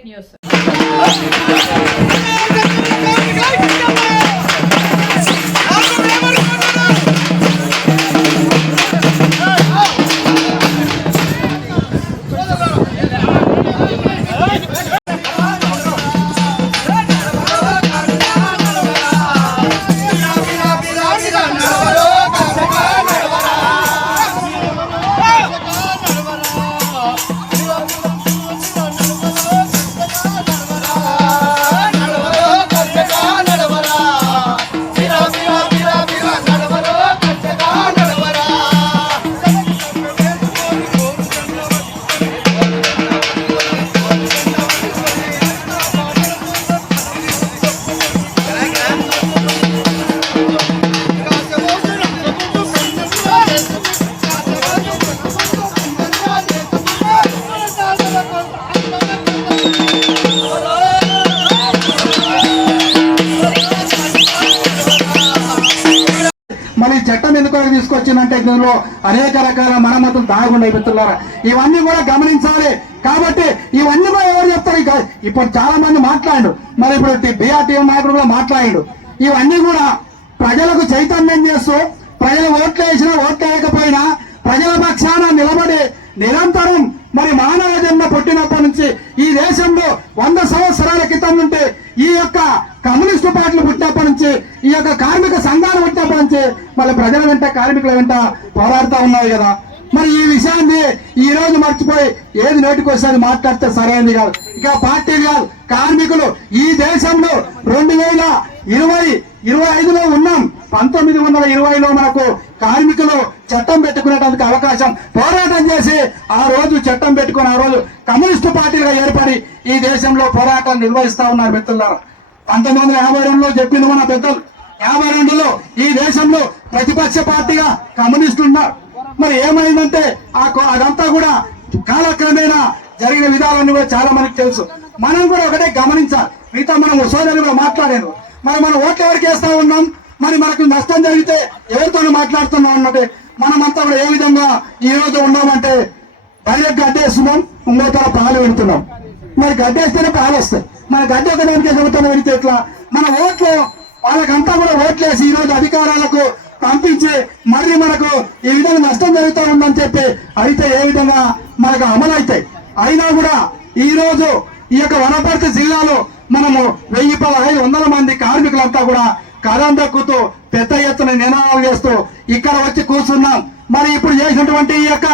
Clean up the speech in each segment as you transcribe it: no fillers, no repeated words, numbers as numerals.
Fake news. మరి చట్టం ఎందుకు తీసుకొచ్చిందంటే ఇందులో అనేక రకాల మరమ్మతులు దాగుండే మిత్రులారా, ఇవన్నీ కూడా గమనించాలి. కాబట్టి ఇవన్నీ కూడా ఎవరు చెప్తారు? ఇప్పుడు చాలా మంది మాట్లాడు, మరి ఇప్పుడు బీఆర్టీఎం నాయకుడు కూడా మాట్లాడాడు. ఇవన్నీ కూడా ప్రజలకు చైతన్యం చేస్తూ, ప్రజలు ఓట్లు వేసినా ఓట్లు వేయకపోయినా ప్రజల పక్షాన నిలబడి నిరంతరం మరి మానవ జన్మ పుట్టినప్పటి నుంచి ఈ దేశంలో 100 సంవత్సరాల క్రితం నుండి ఈ యొక్క కమ్యూనిస్టు పార్టీలు పుట్టినప్పటి నుంచి, ఈ యొక్క కార్మిక సంఘాలు పుట్టినప్పటి నుంచి మళ్ళీ ప్రజల వెంట కార్మికుల వెంట పోరాడుతూ ఉన్నాయి కదా. మరి ఈ విషయాన్ని ఈ రోజు మర్చిపోయి ఏది నోటికి వస్తే మాట్లాడితే సరైనది కాదు. ఇక పార్టీలు కాదు, కార్మికులు ఈ దేశంలో 2025లో ఉన్నాం. 1920లో మనకు కార్మికులు చట్టం పెట్టుకునేందుకు అవకాశం, పోరాటం చేసి ఆ రోజు చట్టం పెట్టుకుని ఆ రోజు కమ్యూనిస్టు పార్టీగా ఏర్పడి ఈ దేశంలో పోరాటాలు నిర్వహిస్తా ఉన్నారు మిత్రులారా. 1952లో చెప్పింది మన పెద్దలు. 52లో ఈ దేశంలో ప్రతిపక్ష పార్టీగా కమ్యూనిస్టులు ఉన్నారు. మరి ఏమైందంటే అదంతా కూడా కాలక్రమేణా జరిగిన విధాలన్నీ కూడా చాలా మనకు తెలుసు. మనం కూడా ఒకటే గమనించాలి. మిగతా మనం సోదరులు కూడా మాట్లాడారు. మరి మనం ఓట్లు ఎవరికి వేస్తా ఉన్నాం, మరి మనకు నష్టం జరిగితే ఎవరితో మాట్లాడుతున్నాం అన్నట్టే మనమంతా కూడా ఏ విధంగా ఈ రోజు ఉన్నామంటే డైరెక్ట్ గడ్డేస్తున్నాం, ఇంకోతల పాలు పెడుతున్నాం. మరి గడ్డేస్తేనే పాలు వస్తాయి. మన గడ్డ ఒకదానికే చెబుతాను పెడితే ఎట్లా? మన ఓట్లు వాళ్ళకంతా కూడా ఓట్లేసి ఈ రోజు అధికారాలకు పంపించి మళ్ళీ మనకు ఈ విధంగా నష్టం జరుగుతూ ఉందని చెప్పి అయితే ఏ విధంగా మనకు అమలు అవుతాయి. అయినా కూడా ఈ రోజు ఈ యొక్క వనపర్తి జిల్లాలో మనము 1000-1500 మంది కార్మికులంతా కూడా కథం దక్కుతూ పెద్ద ఎత్తున నినాదాలు చేస్తూ ఇక్కడ వచ్చి కూర్చున్నాం. మరి ఇప్పుడు చేసినటువంటి ఈ యొక్క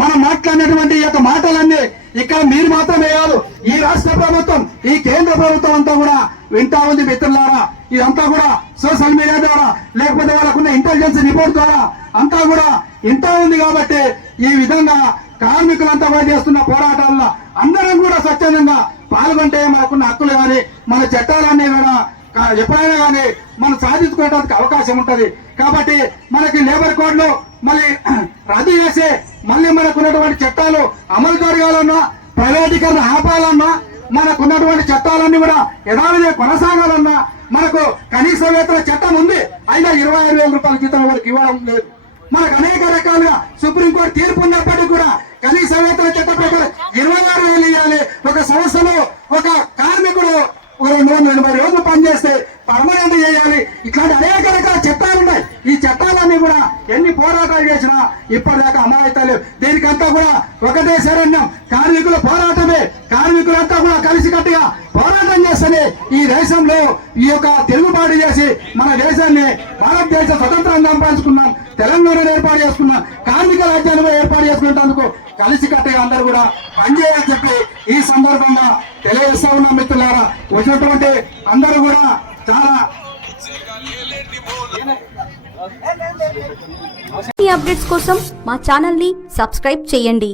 మనం మాట్లాడినటువంటి ఈ యొక్క మాటలన్నీ ఇక్కడ మీరు మాత్రమే కాదు, ఈ రాష్ట్ర ప్రభుత్వం, ఈ కేంద్ర ప్రభుత్వం అంతా కూడా వింటా ఉంది మిత్రులారా. ఇదంతా కూడా సోషల్ మీడియా ద్వారా లేకపోతే వాళ్ళకున్న ఇంటెలిజెన్స్ రిపోర్ట్ ద్వారా అంతా కూడా వింటా ఉంది. కాబట్టి ఈ విధంగా కార్మికులంతా కూడా చేస్తున్న పోరాటాల్లో అందరం కూడా స్వచ్ఛందంగా పాల్గొంటే మనకున్న హక్కులు కానీ మన చట్టాలన్నీ కూడా ఎప్పుడైనా కానీ మనం సాధించుకోవడానికి అవకాశం ఉంటది. కాబట్టి మనకి లేబర్ కోడ్లు మళ్ళీ రద్దు చేసి మళ్ళీ మనకున్నటువంటి చట్టాలు అమలు జరగాలన్నా, ప్రైవేటీకరణ ఆపాలన్నా, మనకున్నటువంటి చట్టాలన్నీ కూడా యథావిధిగా కొనసాగాలన్నా మనకు కనీస వేతన చట్టం ఉంది. అయినా 25,000 రూపాయల జీతం వాళ్ళకి ఇవ్వడం లేదు. మనకు అనేక రకాలుగా సుప్రీంకోర్టు తీర్పు ఉన్నప్పటికీ కూడా కనీస వేతన చట్ట ప్రకారం 26,000 ఇవ్వాలి. ఒక సంస్థలో ఒక కార్మికుడు 280 రోజులు పనిచేస్తే పర్మనెంట్ చేయాలి. ఇట్లాంటి అనేక రకాల చట్టాలు ఉన్నాయి. ఈ చట్టాలన్నీ కూడా ఎన్ని పోరాటాలు చేసినా ఇప్పటిదాకా అమలవుతలేవు. దీనికంతా కూడా ఒకటే శరణ్యం, కార్మికుల పోరాటమే. కార్మికులంతా కూడా కలిసికట్టుగా పోరాటం చేస్తేనే ఈ దేశంలో ఈ యొక్క తిరుగుబాటు చేసి మన దేశాన్ని భారతదేశ స్వతంత్రంగా సంపాదించుకున్నాం, తెలంగాణను ఏర్పాటు చేసుకున్నాం, కార్మిక రాజ్యాన్ని ఏర్పాటు చేసుకునేందుకు కలిసికట్టుగా అందరూ కూడా పనిచేయాలని చెప్పి ఈ సందర్భంగా తెలియజేస్తా ఉన్నాం మిత్రులారా. వచ్చినటువంటి అందరూ కూడా చాలా అప్డేట్స్ కోసం మా ఛానల్ ని సబ్స్క్రైబ్ చేయండి.